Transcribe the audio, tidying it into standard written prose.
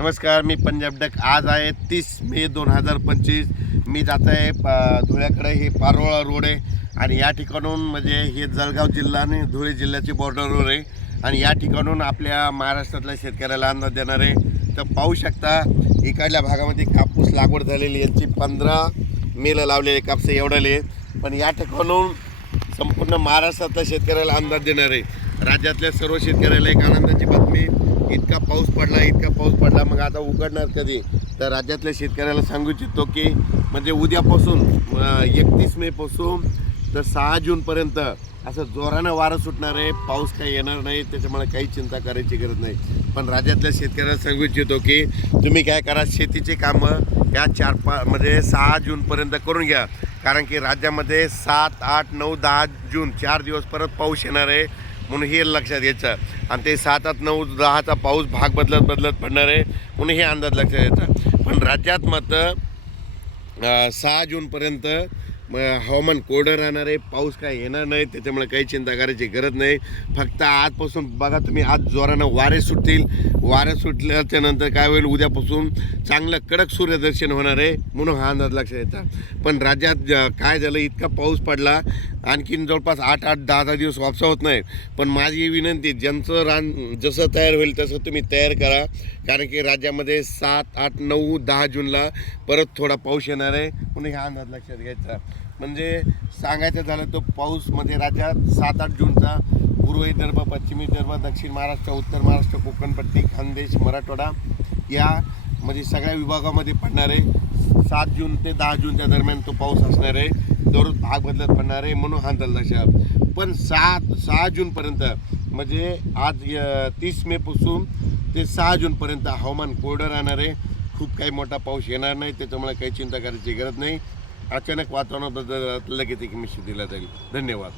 नमस्कार, मी पंजाब डक। आज आहे 30 मे 2025। मी जात आहे धुळ्याकडे। हे पारोळा रोड आहे आणि या ठिकाणून म्हणजे हे जळगाव जिल्हा आणि धुळे जिल्ह्याची बॉर्डरवर आहे आणि या ठिकाणून आपल्या महाराष्ट्रातल्या शेतकऱ्याला अंदाज देणार आहे। तर पाहू शकता इकडल्या भागामध्ये कापूस लागवड झालेली, यांची 15 मेला लावलेले कापूस एवढाले, पण या ठिकाणून संपूर्ण महाराष्ट्रातल्या शेतकऱ्याला अंदाज देणार आहे। राज्यातल्या सर्व शेतकऱ्याला एक आनंदाची बातमी, इतका पाऊस पडला, मग आता उघडणार कधी? तर राज्यातल्या शेतकऱ्याला सांगू इच्छितो की म्हणजे उद्यापासून 31 मे पासून तर 6 जूनपर्यंत असं जोरानं वारं सुटणार आहे। पाऊस काही येणार नाही, त्याच्यामुळे काही चिंता करायची गरज नाही। पण राज्यातल्या शेतकऱ्याला सांगू इच्छितो की तुम्ही काय करा, शेतीची कामं या 4-5 6 जूनपर्यंत करून घ्या, कारण की राज्यामध्ये 7, 8, 9, 10 जून 4 दिवस परत पाऊस येणार आहे, म्हणून हे लक्षात घ्यायचं। आणि ते 7, 8, 9, 10चा पाऊस भाग बदलत पडणार आहे, म्हणून हे अंदाज लक्षात घ्यायचा। पण राज्यात मात्र 6 जूनपर्यंत हवामान कोरडं राहणार आहे, पाऊस काय येणार नाही, त्याच्यामुळे काही चिंता करायची गरज नाही। फक्त आजपासून बघा तुम्ही, आज जोरानं वारे सुटतील, वारे सुटल्याच्या नंतर काय होईल, उद्यापासून चांगलं कडक सूर्यदर्शन होणार आहे, म्हणून हा अंदाज लक्षात येतात। पण राज्यात काय झालं, इतका पाऊस पडला, आणखीन जवळपास 8-8, 10-10 दिवस वापसा होत नाही। पण माझी विनंती, ज्यांचं रान जसं तयार होईल तसं तुम्ही तयार करा, कारण की राज्यामध्ये 7, 8, 9, 10 जूनला परत थोडा पाऊस येणार आहे, म्हणून हा अंदाज लक्षात घ्यायचा। म्हणजे सांगायचं झालं तर पाऊसमध्ये राज्यात 7-8 जूनचा पूर्व विदर्भ, पश्चिम विदर्भ, दक्षिण महाराष्ट्र, उत्तर महाराष्ट्र, कोकणपट्टी, खानदेश, मराठवाडा या म्हणजे सगळ्या विभागामध्ये पडणार आहे। 7 जून ते 10 जूनच्या दरम्यान तो पाऊस असणार आहे, दररोज भाग बदलत पडणार आहे, म्हणून हा अंदाज लक्षात। पण 6 जूनपर्यंत म्हणजे आज 30 मे पासून ते 6 जूनपर्यंत हवामान कोरडं राहणार आहे, खूप काही मोठा पाऊस येणार नाही, त्याच्यामुळे काही चिंता करायची गरज नाही। अचानक वातावरण बदल लगेच एक मिशी दिला जाईल। धन्यवाद।